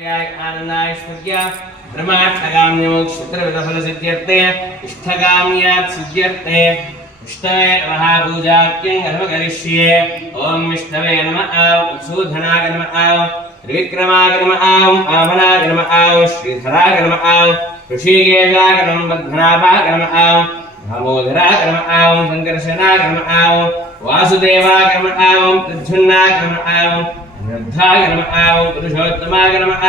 आनन्दायश्वर्य ब्रह्माष्टकाम्योक्षत्रविदफलसिद्ध्यर्थे इष्टकाम्यात् सिद्ध्यर्थे विष्णवे नमः पूजाख्यं कर्म करिष्ये ओम विष्णवे नमः सूधनाय नमः त्रिविक्रमाय नमः वामनाय नमः श्रीधराय नमः ऋषिकेशाय नमः पद्मनाभाय नमः दामोदराय नमः संकर्षणाय नमः वासुदेवाय नमः प्रद्युम्नाय नमः अनिरुद्धाय नमः पुरुषोत्तमाय नमः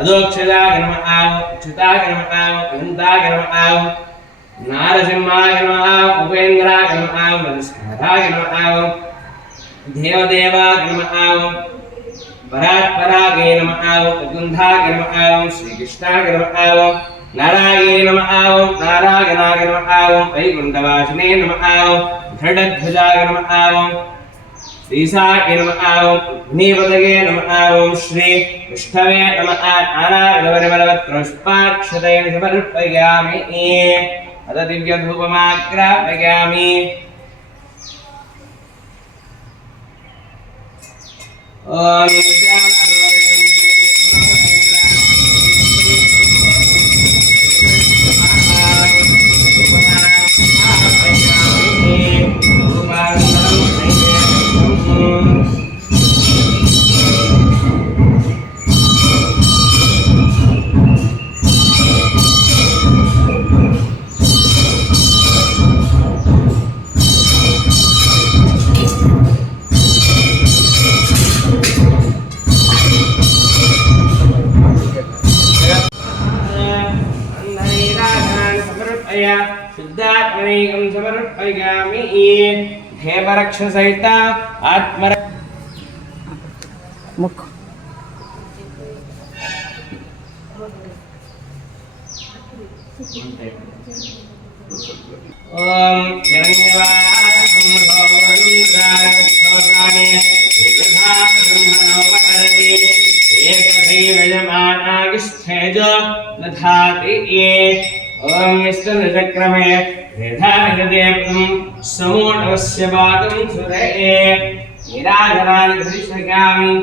अदोक्षजाय नमः अच्युताय नमः अनन्ताय नमः नारसिंहाय नमः उपेन्द्राय नमः मनस्कराय नमः देवदेवाय नमः परात्पराय नमः मुकुन्दाय नमः श्रीकृष्णाय नमः नारायणाय नमः नारायणाय नमः वैकुण्ठवासिने नमः षड्ध्वजाय नमः श्रीसाय नमः अग्निपतये नमः श्री विष्णवे नमः नानाविधपरिमलपत्रपुष्पाक्षतेन समर्पयामि अथ दिव्यधूपमाग्रापयामि ओम शुद्धात्मनेकं समर्पयामि हेमरक्षसहित आत्मर मुख ओम ओम विष्णुचक्रमे रेधानिदेवं समूढस्य पादं सुरये निराजनानि धरिष्यामि